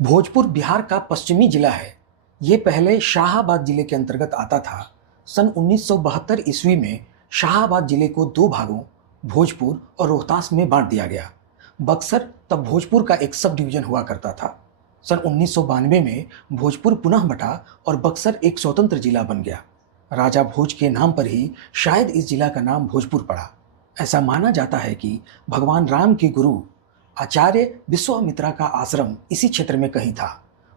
भोजपुर बिहार का पश्चिमी जिला है। ये पहले शाहाबाद जिले के अंतर्गत आता था। सन 1972 ईस्वी में शाहाबाद जिले को दो भागों भोजपुर और रोहतास में बांट दिया गया। बक्सर तब भोजपुर का एक सब डिवीजन हुआ करता था। सन 1992 में भोजपुर पुनः बटा और बक्सर एक स्वतंत्र जिला बन गया। राजा भोज के नाम पर ही शायद इस जिला का नाम भोजपुर पड़ा। ऐसा माना जाता है कि भगवान राम के गुरु आचार्य विश्वामित्रा का आश्रम इसी क्षेत्र में कहीं था।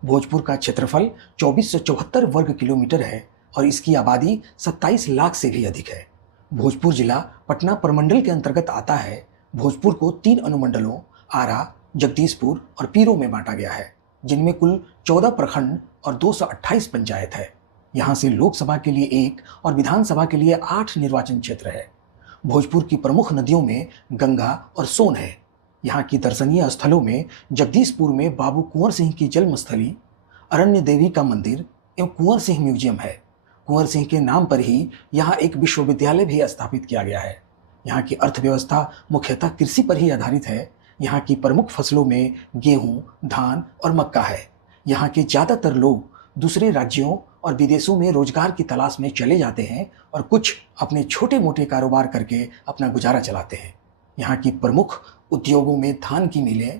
भोजपुर का क्षेत्रफल 2474 वर्ग किलोमीटर है और इसकी आबादी 27 लाख से भी अधिक है। भोजपुर जिला पटना प्रमंडल के अंतर्गत आता है। भोजपुर को 3 अनुमंडलों आरा, जगदीशपुर और पीरो में बांटा गया है, जिनमें कुल 14 प्रखंड और 228 पंचायत है। यहाँ से लोकसभा के लिए 1 और विधानसभा के लिए 8 निर्वाचन क्षेत्र है। भोजपुर की प्रमुख नदियों में गंगा और सोन है। यहाँ की दर्शनीय स्थलों में जगदीशपुर में बाबू कुंवर सिंह की जन्मस्थली, अरण्य देवी का मंदिर एवं कुंवर सिंह म्यूजियम है। कुंवर सिंह के नाम पर ही यहाँ एक विश्वविद्यालय भी स्थापित किया गया है। यहाँ की अर्थव्यवस्था मुख्यतः कृषि पर ही आधारित है। यहाँ की प्रमुख फसलों में गेहूँ, धान और मक्का है। यहाँ के ज़्यादातर लोग दूसरे राज्यों और विदेशों में रोजगार की तलाश में चले जाते हैं और कुछ अपने छोटे मोटे कारोबार करके अपना गुजारा चलाते हैं। यहाँ की प्रमुख उद्योगों में धान की मिलें,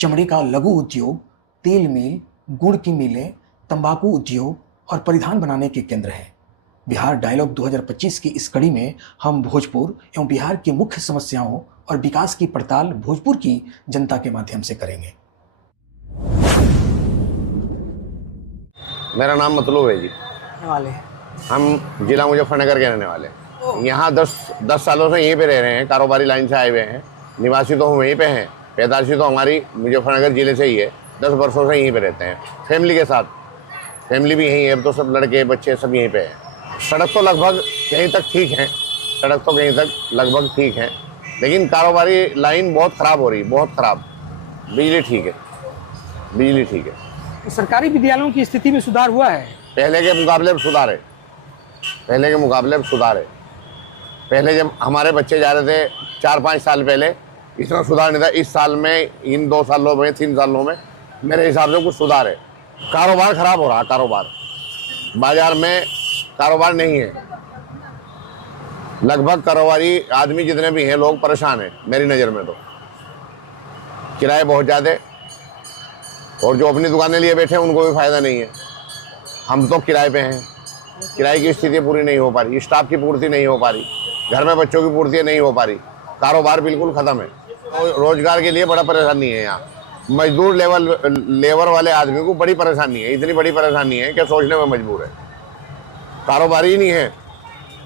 चमड़े का लघु उद्योग, तेल मिल, गुड़ की मिलें, तंबाकू उद्योग और परिधान बनाने के केंद्र हैं। बिहार डायलॉग 2025 की इस कड़ी में हम भोजपुर एवं बिहार की मुख्य समस्याओं और विकास की पड़ताल भोजपुर की जनता के माध्यम से करेंगे। मेरा नाम मतलूब है जी। वाले हम जिला मुजफ्फरनगर के रहने वाले हैं। यहाँ 10 सालों से यहीं पे रह रहे हैं। कारोबारी लाइन से आए हुए हैं। निवासी तो हम वहीं पे हैं। पैदाइशी तो हमारी मुजफ्फरनगर जिले से ही है। 10 वर्षों से यहीं पे रहते हैं फैमिली के साथ। फैमिली भी यहीं है। अब तो सब लड़के बच्चे सब यहीं पे हैं। सड़क तो लगभग कहीं तक ठीक है। सड़क तो कहीं तक लगभग ठीक है, लेकिन कारोबारी लाइन बहुत ख़राब हो रही है, बहुत ख़राब। बिजली ठीक है, बिजली ठीक है। सरकारी विद्यालयों की स्थिति में सुधार हुआ है? पहले के मुकाबले अब सुधार है। पहले के मुकाबले अब सुधार है। पहले जब हमारे बच्चे जा रहे थे 4-5 साल पहले, इतना सुधार नहीं था। इस साल में, इन 2 सालों में, 3 सालों में मेरे हिसाब से कुछ सुधार है। कारोबार ख़राब हो रहा है। कारोबार बाज़ार में कारोबार नहीं है। लगभग कारोबारी आदमी जितने भी हैं लोग परेशान हैं मेरी नज़र में। तो किराए बहुत ज़्यादा, और जो अपनी दुकानें लिए बैठे हैं उनको भी फ़ायदा नहीं है। हम तो किराए पे हैं। किराए की स्थिति पूरी नहीं हो पा रही, स्टाफ की पूर्ति नहीं हो पा रही, घर में बच्चों की पूर्ति नहीं हो पा रही। कारोबार बिल्कुल ख़त्म है। रोज़गार के लिए बड़ा परेशानी है यहाँ। मजदूर लेबर वाले आदमी को बड़ी परेशानी है। इतनी बड़ी परेशानी है कि सोचने में मजबूर है। कारोबार ही नहीं है।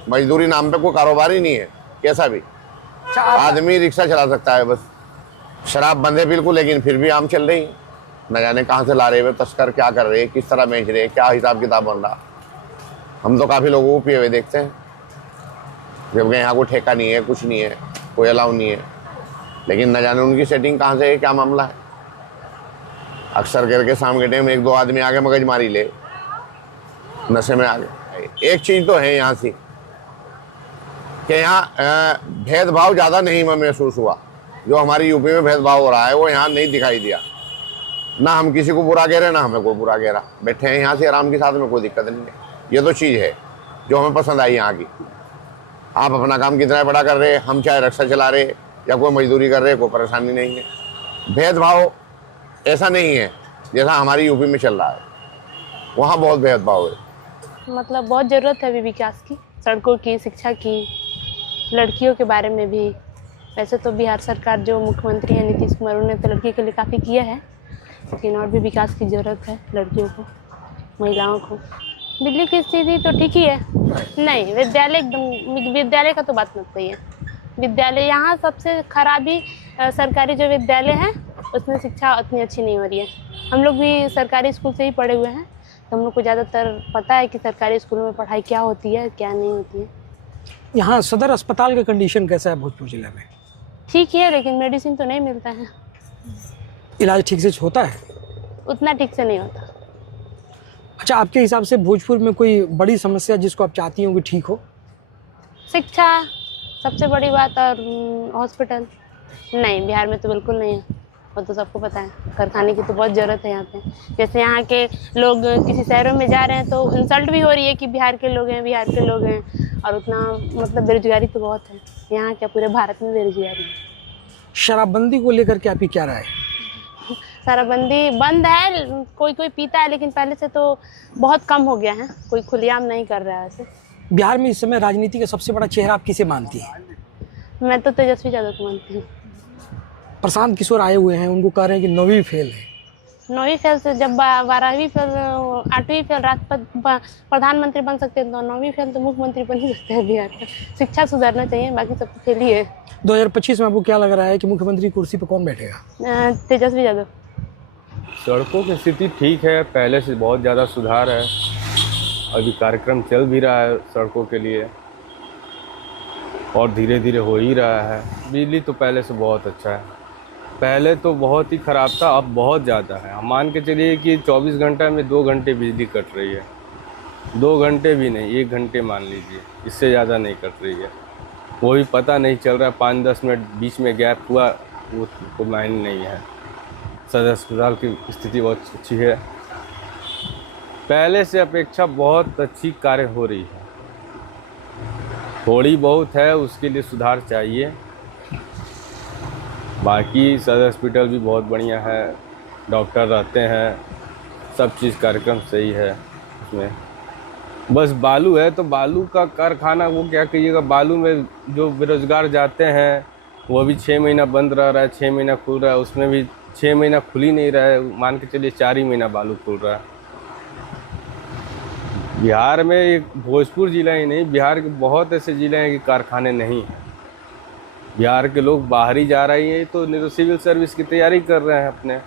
मजदूरी नाम पे कोई कारोबार ही नहीं है। कैसा भी आदमी रिक्शा चला सकता है बस। शराब बंद है बिल्कुल, लेकिन फिर भी आम चल रही है। न जाने कहाँ से ला रहे हुए तस्कर, क्या कर रहे हैं, किस तरह बेच रहे हैं, क्या हिसाब किताब बन रहा। हम तो काफ़ी लोगों को पिए हुए देखते हैं, जबकि यहाँ कोई ठेका नहीं है, कुछ नहीं है, कोई अलाउ नहीं है। लेकिन न जाने उनकी सेटिंग कहाँ से है, क्या मामला है। अक्सर करके शाम के टाइम 1-2 आदमी आगे मगजमारी ले, नशे में आ गए। एक चीज़ तो है यहाँ से कि यहाँ भेदभाव ज़्यादा नहीं महसूस हुआ। जो हमारी यूपी में भेदभाव हो रहा है वो यहाँ नहीं दिखाई दिया। ना हम किसी को बुरा कह रहे, ना हमें कोई बुरा कह रहा। बैठे हैं यहाँ से आराम के साथ में, कोई दिक्कत नहीं है। ये तो चीज़ है जो हमें पसंद आई यहाँ की। आप अपना काम कितना बड़ा कर रहे हैं, हम चाहे रिक्शा चला रहे या कोई मजदूरी कर रहे, कोई परेशानी नहीं है। भेदभाव ऐसा नहीं है जैसा हमारी यूपी में चल रहा है। वहाँ बहुत भेदभाव है। मतलब बहुत ज़रूरत है अभी विकास की, सड़कों की, शिक्षा की, लड़कियों के बारे में भी। वैसे तो बिहार सरकार जो मुख्यमंत्री हैं नीतीश कुमार, उन्होंने तो लड़की के लिए काफ़ी किया है, लेकिन और भी विकास की ज़रूरत है लड़कियों को, महिलाओं को। बिजली की स्थिति तो ठीक ही है। नहीं, विद्यालय एकदम, विद्यालय का तो बात मत कहिए। विद्यालय यहाँ सबसे खराबी सरकारी जो विद्यालय हैं उसमें शिक्षा उतनी अच्छी नहीं हो रही है। हम लोग भी सरकारी स्कूल से ही पढ़े हुए हैं, तो हम लोग को ज़्यादातर पता है कि सरकारी स्कूलों में पढ़ाई क्या होती है, क्या नहीं होती है। यहाँ सदर अस्पताल का कंडीशन कैसा है भोजपुर जिले में? ठीक ही है, लेकिन मेडिसिन तो नहीं मिलता है। इलाज ठीक से होता है? उतना ठीक से नहीं होता। अच्छा, आपके हिसाब से भोजपुर में कोई बड़ी समस्या जिसको आप चाहती हो कि ठीक हो? शिक्षा सबसे बड़ी बात, और हॉस्पिटल नहीं, बिहार में तो बिल्कुल नहीं है। वो तो सबको पता है। कारखाने की तो बहुत ज़रूरत है यहाँ पे। जैसे यहाँ के लोग किसी शहरों में जा रहे हैं तो इंसल्ट भी हो रही है कि बिहार के लोग हैं, बिहार के लोग हैं, और उतना मतलब बेरोजगारी तो बहुत है यहाँ, क्या पूरे भारत में बेरोजगारी है। शराबबंदी को लेकर के आपकी क्या राय है? शराबबंदी बंद है, कोई कोई पीता है, लेकिन पहले से तो बहुत कम हो गया है, कोई खुलेआम नहीं कर रहा है वैसे। बिहार में इस समय राजनीति का सबसे बड़ा चेहरा आप किसे मानती हैं? मैं तो तेजस्वी यादव को मानती हूँ। प्रशांत किशोर आए हुए हैं, उनको कह रहे हैं कि 9वीं फेल है। 9वीं फेल से जब 12वीं फेल, 8वीं फेल राष्ट्रपति प्रधानमंत्री बन सकते हैं, तो 9वीं फेल तो मुख्यमंत्री बन ही सकते हैं बिहार का। शिक्षा सुधारना चाहिए, बाकी सब तो फेल ही है। 2025 में आपको क्या लग रहा है कि मुख्यमंत्री कुर्सी पर कौन बैठेगा? तेजस्वी यादव। सड़कों की स्थिति ठीक है, पहले से बहुत ज़्यादा सुधार है। अभी कार्यक्रम चल भी रहा है सड़कों के लिए, और धीरे धीरे हो ही रहा है। बिजली तो पहले से बहुत अच्छा है, पहले तो बहुत ही ख़राब था, अब बहुत ज़्यादा है। हम मान के चलिए कि 24 घंटे में 2 घंटे बिजली कट रही है। 2 घंटे भी नहीं, 1 घंटे मान लीजिए, इससे ज़्यादा नहीं कट रही है। वो भी पता नहीं चल रहा, 5-10 मिनट बीच में गैप हुआ, वो तो मायने नहीं है। सदर अस्पताल की स्थिति बहुत अच्छी है, पहले से अपेक्षा बहुत अच्छी कार्य हो रही है। थोड़ी बहुत है, उसके लिए सुधार चाहिए। बाकी सदर हॉस्पिटल भी बहुत बढ़िया है, डॉक्टर रहते हैं, सब चीज़ कार्यक्रम सही है उसमें। बस बालू है, तो बालू का कारखाना वो क्या कहिएगा, बालू में जो बेरोजगार जाते हैं वो भी 6 महीना बंद रह रहा है, 6 महीना खुल रहा है, उसमें भी 6 महीना खुल ही नहीं रहा है, मान के चलिए 4 ही महीना बालू खुल रहा है। बिहार में एक भोजपुर ज़िला ही नहीं, बिहार के बहुत ऐसे ज़िले हैं कि कारखाने नहीं हैं। बिहार के लोग बाहर ही जा रहे हैं, तो सिविल सर्विस की तैयारी कर रहे हैं। अपने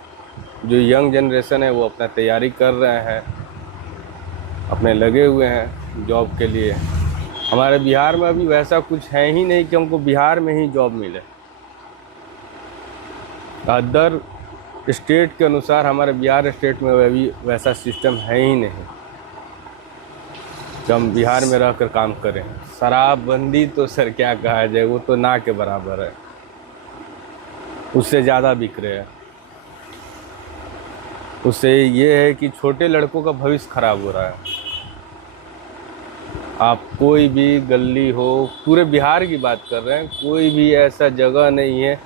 जो यंग जनरेशन है वो अपना तैयारी कर रहे हैं, अपने लगे हुए हैं जॉब के लिए। हमारे बिहार में अभी वैसा कुछ है ही नहीं कि हमको बिहार में ही जॉब मिले। अदर स्टेट के अनुसार हमारे बिहार स्टेट में अभी वैसा सिस्टम है ही नहीं कि हम बिहार में रहकर काम करें। शराबबंदी तो सर क्या कहा जाए, वो तो ना के बराबर है, उससे ज़्यादा बिक रहे हैं। उससे ये है कि छोटे लड़कों का भविष्य खराब हो रहा है। आप कोई भी गली हो, पूरे बिहार की बात कर रहे हैं, कोई भी ऐसा जगह नहीं है,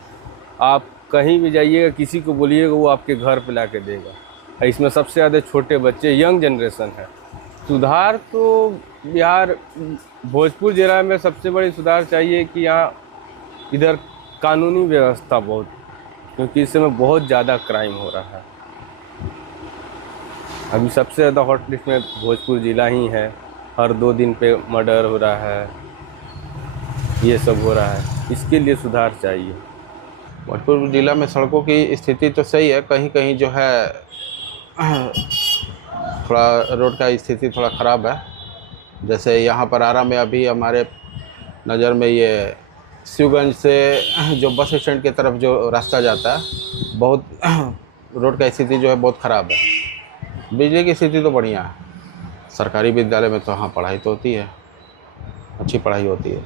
आप कहीं भी जाइएगा, किसी को बोलिएगा, वो आपके घर पे ला के देगा। इसमें सबसे ज़्यादा छोटे बच्चे, यंग जनरेशन है। सुधार तो बिहार भोजपुर जिला में सबसे बड़ी सुधार चाहिए कि यहाँ इधर कानूनी व्यवस्था बहुत, क्योंकि इस समय बहुत ज़्यादा क्राइम हो रहा है। अभी सबसे ज़्यादा हॉट लिस्ट में भोजपुर ज़िला ही है, हर 2 दिन पे मर्डर हो रहा है, ये सब हो रहा है। इसके लिए सुधार चाहिए। भोजपुर ज़िला में सड़कों की स्थिति तो सही है, कहीं कहीं जो है थोड़ा रोड का स्थिति थोड़ा ख़राब है। जैसे यहाँ पर आरा में अभी हमारे नज़र में ये शिवगंज से जो बस स्टैंड की तरफ जो रास्ता जाता है, बहुत रोड का स्थिति जो है बहुत ख़राब है। बिजली की स्थिति तो बढ़िया है। सरकारी विद्यालय में तो हाँ पढ़ाई तो होती है, अच्छी पढ़ाई होती है।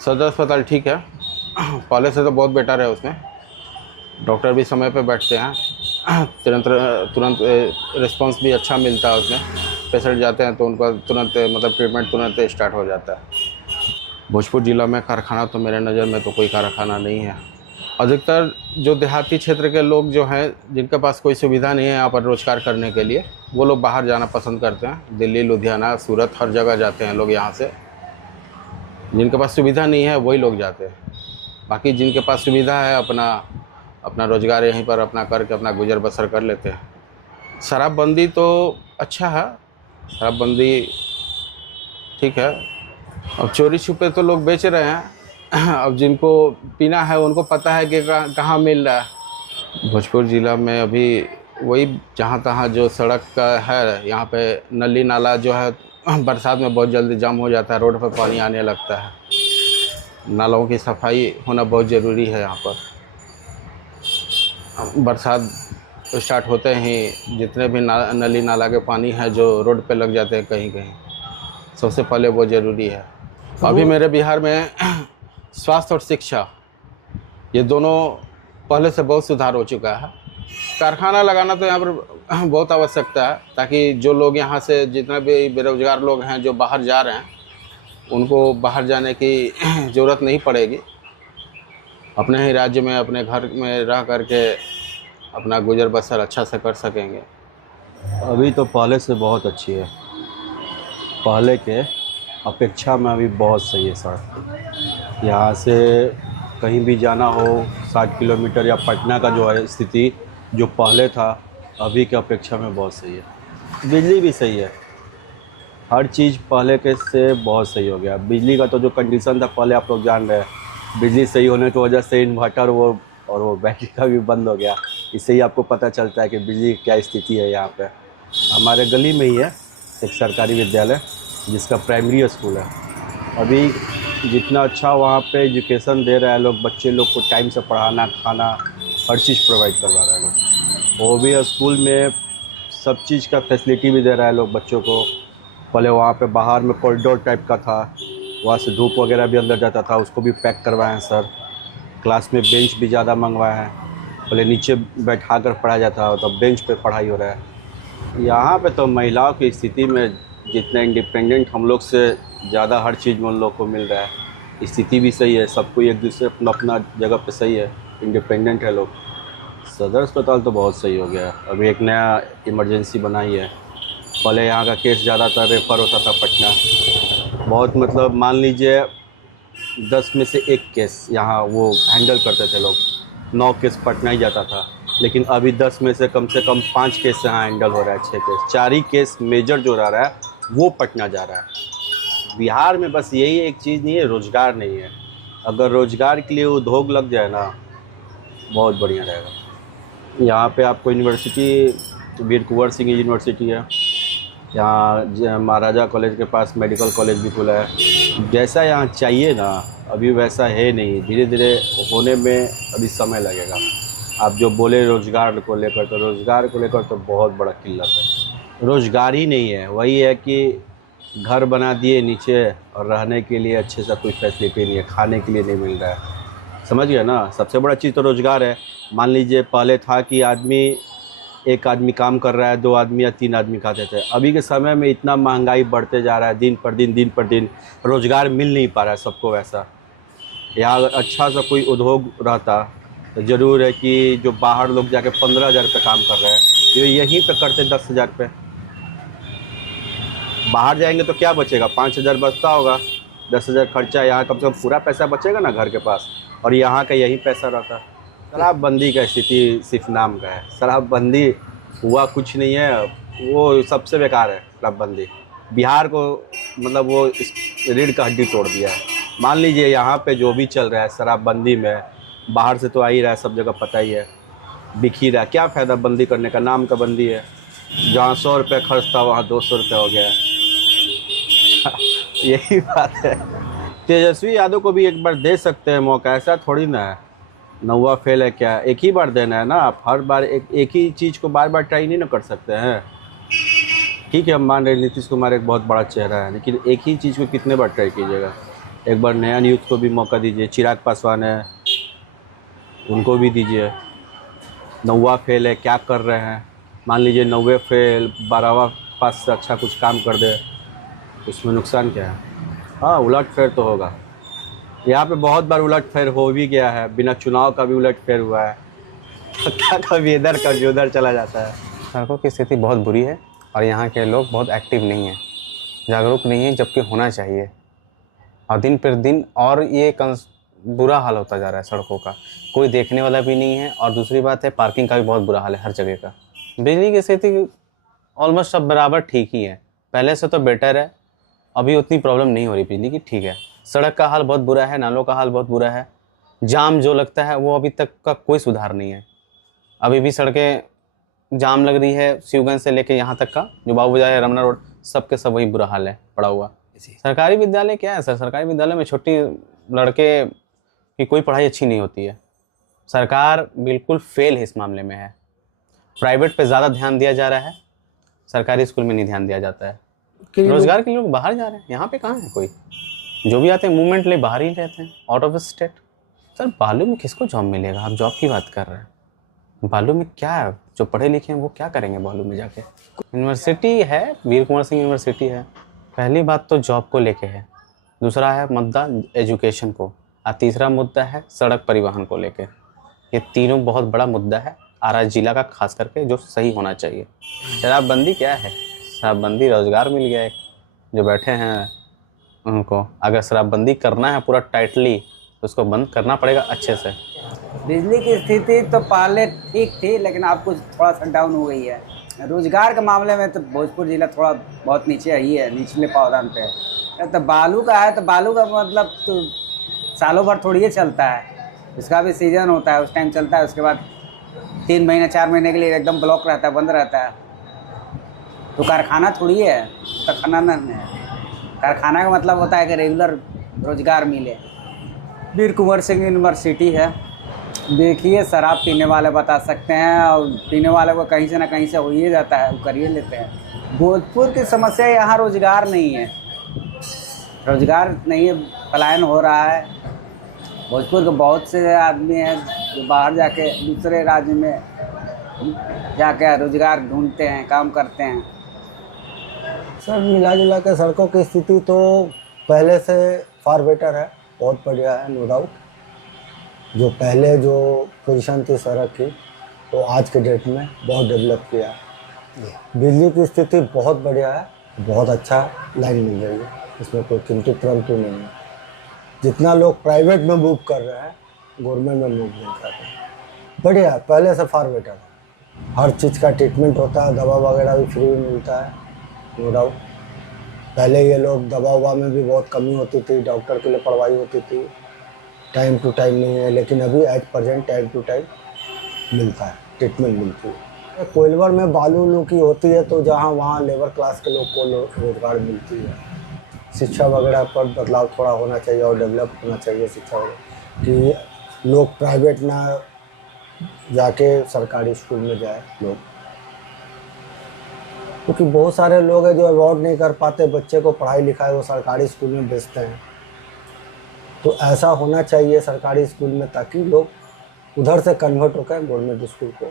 सदर अस्पताल ठीक है, पहले से तो बहुत बेटर है। उसमें डॉक्टर भी समय पे बैठते हैं, तुरंत रिस्पांस भी अच्छा मिलता है। उसमें पेशेंट जाते हैं तो उनका तुरंत मतलब ट्रीटमेंट तुरंत स्टार्ट हो जाता है। भोजपुर ज़िला में कारखाना तो मेरे नज़र में तो कोई कारखाना नहीं है। अधिकतर जो देहाती क्षेत्र के लोग जो हैं, जिनके पास कोई सुविधा नहीं है यहाँ पर रोज़गार करने के लिए, वो लोग बाहर जाना पसंद करते हैं। दिल्ली, लुधियाना, सूरत, हर जगह जाते हैं लोग यहाँ से। जिनके पास सुविधा नहीं है वही लोग जाते हैं। बाकी जिनके पास सुविधा है अपना रोज़गार यहीं पर अपना करके अपना गुजर बसर कर लेते हैं। शराबबंदी तो अच्छा है, शराबबंदी ठीक है। अब चोरी छुपे तो लोग बेच रहे हैं, अब जिनको पीना है उनको पता है कि कहाँ मिल रहा है। भोजपुर ज़िला में अभी वही जहाँ तहाँ जो सड़क का है, यहाँ पे नली नाला जो है बरसात में बहुत जल्दी जाम हो जाता है, रोड पर पानी आने लगता है। नालों की सफाई होना बहुत ज़रूरी है यहाँ पर। बरसात स्टार्ट होते ही जितने भी नली नाला के पानी है जो रोड पे लग जाते हैं कहीं कहीं, सबसे पहले वो ज़रूरी है। अभी मेरे बिहार में स्वास्थ्य और शिक्षा, ये दोनों पहले से बहुत सुधार हो चुका है। कारखाना लगाना तो यहाँ पर बहुत आवश्यकता है, ताकि जो लोग यहाँ से जितना भी बेरोजगार लोग हैं जो बाहर जा रहे हैं, उनको बाहर जाने की ज़रूरत नहीं पड़ेगी। अपने ही राज्य में अपने घर में रह करके अपना गुजर बसर अच्छा से कर सकेंगे। अभी तो पहले से बहुत अच्छी है, पहले के अपेक्षा में अभी बहुत सही है सड़क। यहाँ से कहीं भी जाना हो 60 किलोमीटर, या पटना का जो है स्थिति जो पहले था अभी के अपेक्षा में बहुत सही है। बिजली भी सही है, हर चीज़ पहले के से बहुत सही हो गया। बिजली का तो जो कंडीशन था पहले आप लोग जान रहे हैं, बिजली सही होने की वजह से इन्वर्टर वो बैटरी का भी बंद हो गया। इससे ही आपको पता चलता है कि बिजली की क्या स्थिति है। यहाँ पे हमारे गली में ही है एक सरकारी विद्यालय जिसका प्राइमरी स्कूल है। अभी जितना अच्छा वहाँ पे एजुकेशन दे रहा है लोग, बच्चे लोग को टाइम से पढ़ाना, खाना, हर चीज़ प्रोवाइड करवा रहा है लोग। वो भी स्कूल में सब चीज़ का फैसिलिटी भी दे रहा है लोग बच्चों को। पहले वहाँ पे बाहर में कॉरिडोर टाइप का था, वहाँ से धूप वगैरह भी अंदर जाता था, उसको भी पैक करवाए हैं सर। क्लास में बेंच भी ज़्यादा मंगवाए हैं, पहले नीचे बैठा कर पढ़ाया जाता है, तो बेंच पे पढ़ाई हो रहा है। यहाँ पे तो महिलाओं की स्थिति में जितना इंडिपेंडेंट हम लोग से ज़्यादा हर चीज़ में उन लोग को मिल रहा है। स्थिति भी सही है, सबको एक दूसरे अपना अपना जगह पे सही है, इंडिपेंडेंट है लोग। सदर अस्पताल तो बहुत सही हो गया है। अभी एक नया इमरजेंसी बनाई है, पहले यहाँ का केस ज़्यादातर रेफ़र होता था पटना। बहुत मतलब मान लीजिए 10 में से 1 केस यहाँ वो हैंडल करते थे लोग, 9 केस पटना ही जाता था। लेकिन अभी 10 में से कम 5 केस यहाँ हैंडल हो रहा है, 6 केस, 4 ही केस मेजर जो रह रहा है वो पटना जा रहा है। बिहार में बस यही एक चीज़ नहीं है, रोज़गार नहीं है। अगर रोज़गार के लिए उद्योग लग जाए ना, बहुत बढ़िया रहेगा। यहाँ पे आपको यूनिवर्सिटी वीर कुंवर सिंह यूनिवर्सिटी है, यहाँ महाराजा कॉलेज के पास मेडिकल कॉलेज भी खुला है। जैसा यहाँ चाहिए ना अभी वैसा है नहीं, धीरे धीरे होने में अभी समय लगेगा। आप जो बोले रोज़गार को लेकर, तो रोज़गार को लेकर तो बहुत बड़ा किल्लत है। रोज़गार ही नहीं है, वही है कि घर बना दिए नीचे और रहने के लिए अच्छे से कोई फैसिलिटी नहीं है, खाने के लिए नहीं मिल रहा है। समझ गए ना, सबसे बड़ा चीज़ तो रोज़गार है। मान लीजिए पहले था कि एक आदमी काम कर रहा है, 2 आदमी या 3 आदमी खाते थे। अभी के समय में इतना महंगाई बढ़ते जा रहा है, दिन पर दिन रोज़गार मिल नहीं पा रहा है सबको वैसा। यहाँ अगर अच्छा सा कोई उद्योग रहता तो ज़रूर है कि जो बाहर लोग जाके 15,000 पे काम कर रहे हैं, ये यहीं पे करते 10,000 पे। बाहर जाएंगे तो क्या बचेगा, 5,000 बचता होगा, 10,000 खर्चा। यहाँ कम से कम पूरा पैसा बचेगा ना घर के पास, और यहाँ का यही पैसा रहता। शराबबंदी का स्थिति सिर्फ नाम का है, शराबबंदी हुआ कुछ नहीं है, वो सबसे बेकार है शराबबंदी। बिहार को मतलब वो रीढ़ का हड्डी तोड़ दिया है। मान लीजिए यहाँ पे जो भी चल रहा है शराबबंदी में, बाहर से तो आ ही रहा है, सब जगह पता ही है, बिक ही रहा है। क्या फ़ायदा बंदी करने का, नाम का बंदी है। जहाँ 100 रुपये खर्च था वहाँ 200 रुपये हो गया है। यही बात है। तेजस्वी यादव को भी एक बार दे सकते हैं मौका, ऐसा थोड़ी ना है नौवा फेल है क्या, एक ही बार देना है ना। आप हर बार एक ही चीज़ को बार बार ट्राई नहीं ना कर सकते हैं। ठीक है, हम मान रहे नीतीश कुमार एक बहुत बड़ा चेहरा है, लेकिन एक ही चीज़ को कितने बार ट्राई कीजिएगा। एक बार नया यूथ को भी मौका दीजिए। चिराग पासवान है, उनको भी दीजिए। नौवा फेल है, क्या कर रहे हैं। मान लीजिए 90 फेल, 12वां पास से अच्छा कुछ काम कर दे, उसमें नुकसान क्या है। हाँ, उलट फेर तो होगा। यहाँ पे बहुत बार उलट फेर हो भी गया है, बिना चुनाव का भी उलट फेर हुआ है। क्या कभी इधर कभी उधर चला जाता है। सड़कों की स्थिति बहुत बुरी है और यहाँ के लोग बहुत एक्टिव नहीं हैं, जागरूक नहीं हैं, जबकि होना चाहिए। और दिन पर दिन और ये बुरा हाल होता जा रहा है सड़कों का, कोई देखने वाला भी नहीं है। और दूसरी बात है, पार्किंग का भी बहुत बुरा हाल है हर जगह का। बिजली की स्थिति ऑलमोस्ट सब बराबर ठीक ही है, पहले से तो बेटर है। अभी उतनी प्रॉब्लम नहीं हो रही बिजली की, ठीक है। सड़क का हाल बहुत बुरा है, नालों का हाल बहुत बुरा है। जाम जो लगता है वो अभी तक का कोई सुधार नहीं है। अभी भी सड़कें जाम लग रही है, शिवगंज से लेके यहाँ तक का जो बाबू बाजार है, रमना रोड, सब के सब वही बुरा हाल है पड़ा हुआ। सरकारी विद्यालय क्या है सर, सरकारी विद्यालय में छोटी लड़के की कोई पढ़ाई अच्छी नहीं होती है। सरकार बिल्कुल फेल है इस मामले में है। प्राइवेट पे ज़्यादा ध्यान दिया जा रहा है, सरकारी स्कूल में नहीं ध्यान दिया जाता है। रोजगार के लोग बाहर जा रहे हैं, यहाँ पे कहाँ है कोई। जो भी आते हैं मूवमेंट ले बाहर ही रहते हैं, आउट ऑफ स्टेट। सर बालू में किसको जॉब मिलेगा? आप जॉब की बात कर रहे हैं। बालू में क्या है? जो पढ़े लिखे हैं वो क्या करेंगे बालू में जाके? यूनिवर्सिटी है, वीर कुंवर सिंह यूनिवर्सिटी है। पहली बात तो जॉब को लेके है, दूसरा है मुद्दा एजुकेशन को, और तीसरा मुद्दा है सड़क परिवहन को लेके। ये तीनों बहुत बड़ा मुद्दा है आरा जिला का, खास करके जो सही होना चाहिए। शराबबंदी क्या है? शराबबंदी रोजगार मिल गया है, जो बैठे हैं उनको। अगर शराबबंदी करना है पूरा टाइटली तो उसको बंद करना पड़ेगा अच्छे से। बिजली की स्थिति तो पहले ठीक थी, लेकिन अब कुछ थोड़ा सा डाउन हो गई है। रोजगार के मामले में तो भोजपुर जिला थोड़ा बहुत नीचे ही है, निचले पावदान पे है। तो बालू का है, तो बालू का मतलब तो सालों भर थोड़ी ही चलता है, इसका भी सीजन होता है, उस टाइम चलता है। उसके बाद 3 महीने 4 महीने के लिए एकदम ब्लॉक रहता है, बंद रहता है। तो कारखाना थोड़ी है, कारखाना नहीं है। कारखाना का मतलब होता है कि रेगुलर रोजगार मिले। वीर कुंवर सिंह यूनिवर्सिटी है। देखिए, शराब पीने वाले बता सकते हैं, और पीने वाले को कहीं से ना कहीं से हो ही जाता है, वो कर ही लेते हैं। भोजपुर की समस्या यहाँ रोजगार नहीं है, रोजगार नहीं है, पलायन हो रहा है। भोजपुर के बहुत से आदमी हैं जो बाहर जाके दूसरे राज्य में जाके रोजगार ढूंढते हैं, काम करते हैं। सर मिला जुला के सड़कों की स्थिति तो पहले से फार बेटर है, बहुत बढ़िया है, नो डाउट। जो पहले जो पोजीशन थी सड़क की, तो आज के डेट में बहुत डेवलप किया है। बिजली की स्थिति बहुत बढ़िया है, बहुत अच्छा लाइन मिल रही है, इसमें कोई किंतु परंतु नहीं है। जितना लोग प्राइवेट में मूव कर रहे हैं, गवर्नमेंट में मूव नहीं कर रहे हैं। बढ़िया है, पहले से फार बेटर है। हर चीज़ का ट्रीटमेंट होता है, दवा वगैरह भी फ्री मिलता है, नो डाउट। पहले ये लोग दवा ववा में भी बहुत कमी होती थी, डॉक्टर के लिए पढ़वाई होती थी, टाइम टू टाइम नहीं है, लेकिन अभी as present time to time मिलता है, ट्रीटमेंट मिलती है। कोइलवर में बालू उलू की होती है, तो जहाँ वहाँ लेबर क्लास के लोग को रोजगार मिलती है। शिक्षा वगैरह पर बदलाव थोड़ा होना चाहिए और डेवलप होना चाहिए शिक्षा वगैरह, कि लोग प्राइवेट ना जाके सरकारी स्कूल में जाए लोग, क्योंकि बहुत सारे लोग हैं जो अवॉर्ड नहीं कर पाते, बच्चे को पढ़ाई लिखाई वो सरकारी स्कूल में भेजते हैं। तो ऐसा होना चाहिए सरकारी स्कूल में, ताकि लोग उधर से कन्वर्ट होकर गवर्नमेंट स्कूल को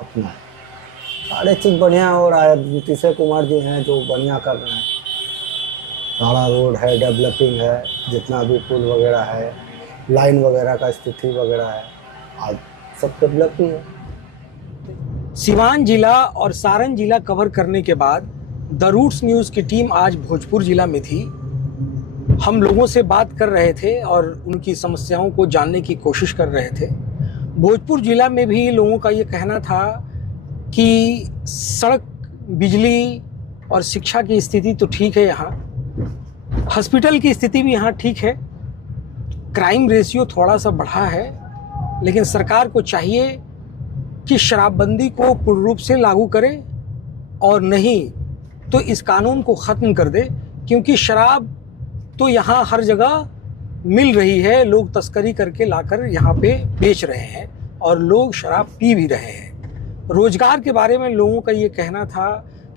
अपनाएं। सारे चीज़ बढ़िया हो रहा है। नीतीश कुमार जी हैं जो बढ़िया कर रहे हैं, सारा रोड है, डेवलपिंग है, जितना भी पुल वगैरह है, लाइन वगैरह का स्थिति वगैरह है, आज सब डेवलप ही है। सिवान जिला और सारण जिला कवर करने के बाद द रूट्स न्यूज़ की टीम आज भोजपुर जिला में थी। हम लोगों से बात कर रहे थे और उनकी समस्याओं को जानने की कोशिश कर रहे थे। भोजपुर जिला में भी लोगों का ये कहना था कि सड़क, बिजली और शिक्षा की स्थिति तो ठीक है, यहाँ हॉस्पिटल की स्थिति भी यहाँ ठीक है, क्राइम रेशियो थोड़ा सा बढ़ा है, लेकिन सरकार को चाहिए कि शराबबंदी को पूर्ण रूप से लागू करे, और नहीं तो इस कानून को ख़त्म कर दे, क्योंकि शराब तो यहाँ हर जगह मिल रही है, लोग तस्करी करके लाकर यहाँ पे बेच रहे हैं और लोग शराब पी भी रहे हैं। रोज़गार के बारे में लोगों का ये कहना था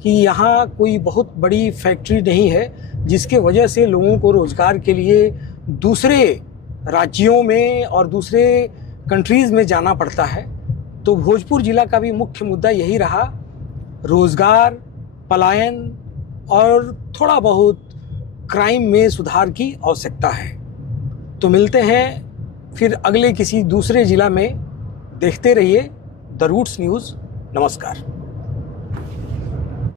कि यहाँ कोई बहुत बड़ी फैक्ट्री नहीं है जिसके वजह से लोगों को रोज़गार के लिए दूसरे राज्यों में और दूसरे कंट्रीज़ में जाना पड़ता है। तो भोजपुर जिला का भी मुख्य मुद्दा यही रहा, रोज़गार, पलायन और थोड़ा बहुत क्राइम में सुधार की आवश्यकता है। तो मिलते हैं फिर अगले किसी दूसरे जिला में। देखते रहिए द रूट्स न्यूज़। नमस्कार।